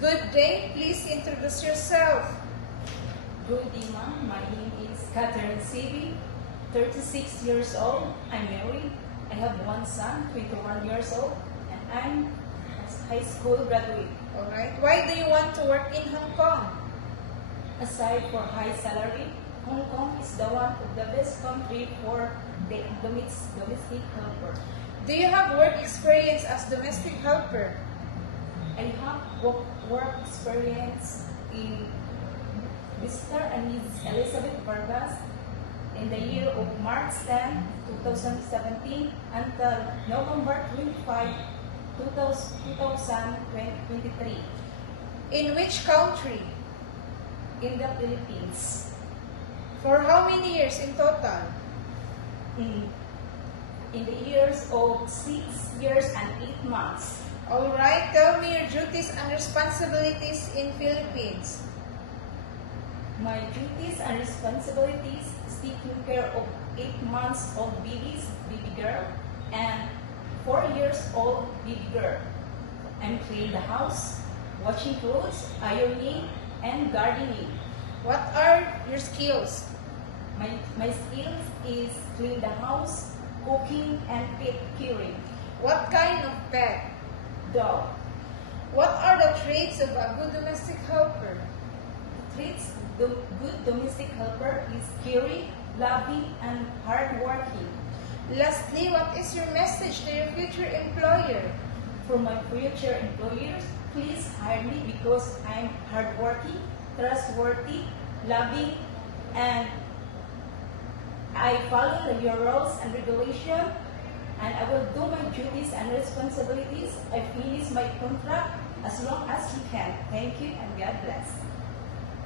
Good day. Please introduce yourself. Good day, ma'am. My name is Catherine Sibi, 36 years old. I'm married. I have one son, 21 years old, and I'm a high school graduate. Alright. Why do you want to work in Hong Kong? Aside for high salary, Hong Kong is the one of the best country for the domestic helper. Do you have work experience as domestic helper? I have work experience in Mr. and Ms. Elizabeth Vargas in the year of March 10, 2017 until November 25, 2023 In which country? in the Philippines. For how many years in total? In the years of 6 years and 8 months. Alright. Tell me your duties and responsibilities in Philippines. My duties and responsibilities is taking care of 8 months old baby girl and 4 years old baby girl. I'm cleaning the house, washing clothes, ironing, and gardening. What are your skills? My skills is clean the house, cooking, and pet curing. What kind of pet? Dog. What are the traits of a good domestic helper? Traits the good domestic helper is caring, loving, and hardworking. Lastly, what is your message to your future employer? For my future employers, please hire me because I'm hardworking, trustworthy, loving, and I follow your rules and regulations, and I will do my duties and responsibilities. I finish my contract as long as you can. Thank you and God bless.